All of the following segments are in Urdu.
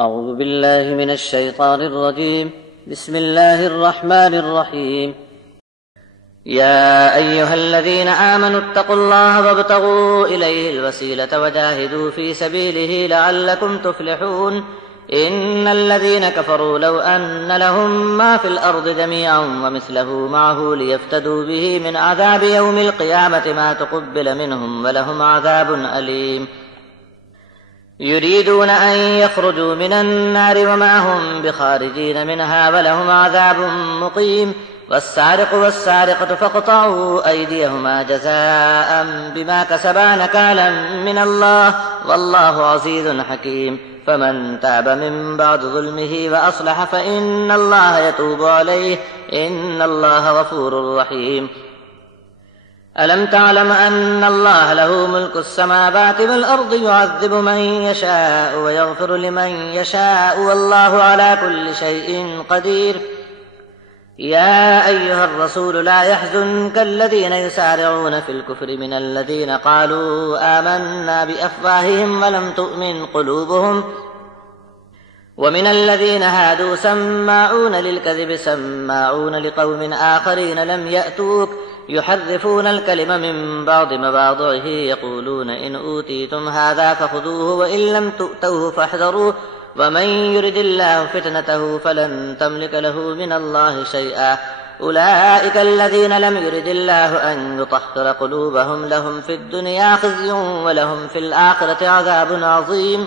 أعوذ بالله من الشيطان الرجيم. بسم الله الرحمن الرحيم. يا أيها الذين آمنوا اتقوا الله وابتغوا إليه الوسيلة وجاهدوا في سبيله لعلكم تفلحون. إن الذين كفروا لو أن لهم ما في الأرض جميعا ومثله معه ليفتدوا به من عذاب يوم القيامة ما تقبل منهم ولهم عذاب أليم. يريدون أن يخرجوا من النار وما هم بخارجين منها ولهم عذاب مقيم. والسارق والسارقة فاقطعوا أيديهما جزاء بما كسبا نكالا من الله والله عزيز حكيم. فمن تاب من بعد ظلمه وأصلح فإن الله يتوب عليه إن الله غفور رحيم. ألم تعلم أن الله له ملك السماوات والأرض يعذب من يشاء ويغفر لمن يشاء والله على كل شيء قدير. يا أيها الرسول لا يحزنك الذين يسارعون في الكفر من الذين قالوا آمنا بأفواههم ولم تؤمن قلوبهم ومن الذين هادوا سماعون للكذب سماعون لقوم آخرين لم يأتوك يحرفون الكلم من بعض مواضعه يقولون إن أوتيتم هذا فخذوه وإن لم تؤتوه فاحذروه ومن يرد الله فتنته فلن تملك له من الله شيئا. أولئك الذين لم يرد الله أن يطهر قلوبهم لهم في الدنيا خزي ولهم في الآخرة عذاب عظيم.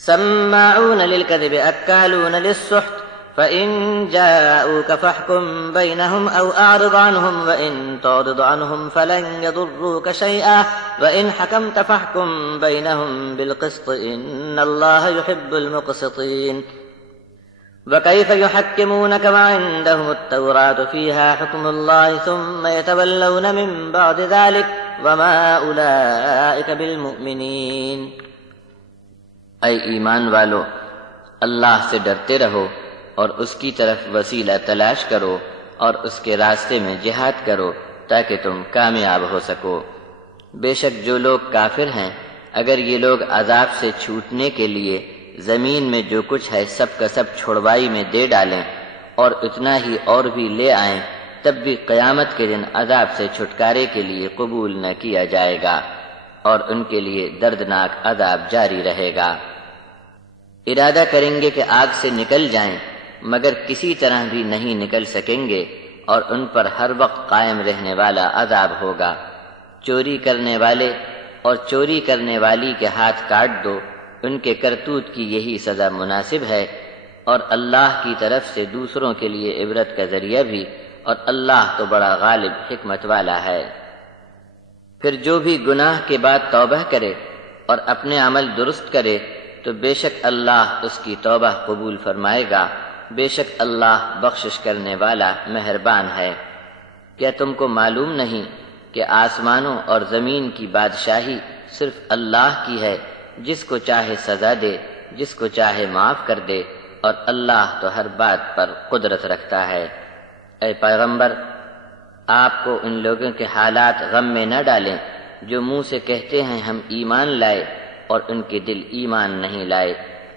سماعون للكذب أكالون للسحت فإن جاءوك فاحكم بينهم أو أعرض عنهم وإن تعرض عنهم فلن يضروك شيئا وإن حكمت فاحكم بينهم بالقسط إن الله يحب المقسطين. وكيف يحكمونك وعندهم التوراة فيها حكم الله ثم يتولون من بعد ذلك وما أولئك بالمؤمنين. اے ایمان والو، اللہ سے ڈرتے رہو اور اس کی طرف وسیلہ تلاش کرو اور اس کے راستے میں جہاد کرو تاکہ تم کامیاب ہو سکو۔ بے شک جو لوگ کافر ہیں اگر یہ لوگ عذاب سے چھوٹنے کے لیے زمین میں جو کچھ ہے سب کا سب چھڑوائی میں دے ڈالیں اور اتنا ہی اور بھی لے آئیں تب بھی قیامت کے دن عذاب سے چھٹکارے کے لیے قبول نہ کیا جائے گا اور ان کے لیے دردناک عذاب جاری رہے گا۔ ارادہ کریں گے کہ آگ سے نکل جائیں مگر کسی طرح بھی نہیں نکل سکیں گے اور ان پر ہر وقت قائم رہنے والا عذاب ہوگا۔ چوری کرنے والے اور چوری کرنے والی کے ہاتھ کاٹ دو، ان کے کرتوت کی یہی سزا مناسب ہے اور اللہ کی طرف سے دوسروں کے لیے عبرت کا ذریعہ بھی، اور اللہ تو بڑا غالب حکمت والا ہے۔ پھر جو بھی گناہ کے بعد توبہ کرے اور اپنے عمل درست کرے تو بے شک اللہ اس کی توبہ قبول فرمائے گا، بے شک اللہ بخشش کرنے والا مہربان ہے۔ کیا تم کو معلوم نہیں کہ آسمانوں اور زمین کی بادشاہی صرف اللہ کی ہے، جس کو چاہے سزا دے، جس کو چاہے معاف کر دے، اور اللہ تو ہر بات پر قدرت رکھتا ہے۔ اے پیغمبر، آپ کو ان لوگوں کے حالات غم میں نہ ڈالیں جو منہ سے کہتے ہیں ہم ایمان لائے اور ان کے دل ایمان نہیں لائے،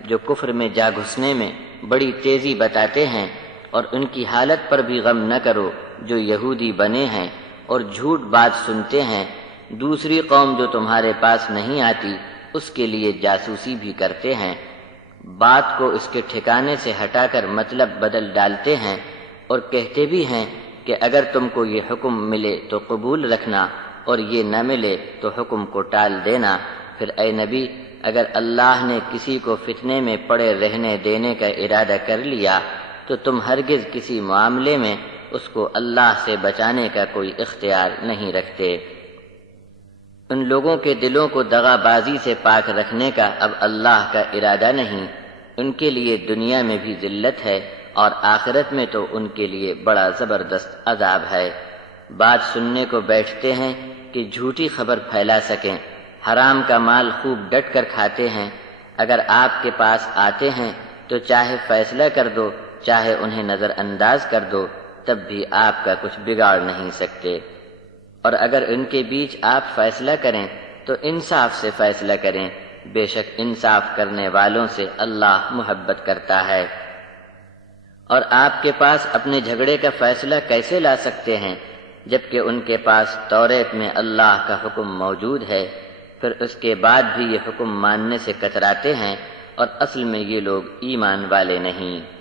جو کفر میں جا گھسنے میں بڑی تیزی بتاتے ہیں، اور ان کی حالت پر بھی غم نہ کرو جو یہودی بنے ہیں اور جھوٹ بات سنتے ہیں۔ دوسری قوم جو تمہارے پاس نہیں آتی اس کے لیے جاسوسی بھی کرتے ہیں، بات کو اس کے ٹھکانے سے ہٹا کر مطلب بدل ڈالتے ہیں، اور کہتے بھی ہیں کہ اگر تم کو یہ حکم ملے تو قبول رکھنا اور یہ نہ ملے تو حکم کو ٹال دینا۔ پھر اے نبی، اگر اللہ نے کسی کو فتنے میں پڑے رہنے دینے کا ارادہ کر لیا تو تم ہرگز کسی معاملے میں اس کو اللہ سے بچانے کا کوئی اختیار نہیں رکھتے۔ ان لوگوں کے دلوں کو دغا بازی سے پاک رکھنے کا اب اللہ کا ارادہ نہیں، ان کے لیے دنیا میں بھی ذلت ہے اور آخرت میں تو ان کے لیے بڑا زبردست عذاب ہے۔ بات سننے کو بیٹھتے ہیں کہ جھوٹی خبر پھیلا سکیں، حرام کا مال خوب ڈٹ کر کھاتے ہیں، اگر آپ کے پاس آتے ہیں تو چاہے فیصلہ کر دو چاہے انہیں نظر انداز کر دو، تب بھی آپ کا کچھ بگاڑ نہیں سکتے، اور اگر ان کے بیچ آپ فیصلہ کریں تو انصاف سے فیصلہ کریں، بے شک انصاف کرنے والوں سے اللہ محبت کرتا ہے۔ اور آپ کے پاس اپنے جھگڑے کا فیصلہ کیسے لا سکتے ہیں جبکہ ان کے پاس توریت میں اللہ کا حکم موجود ہے، پھر اس کے بعد بھی یہ حکم ماننے سے کتراتے ہیں اور اصل میں یہ لوگ ایمان والے نہیں۔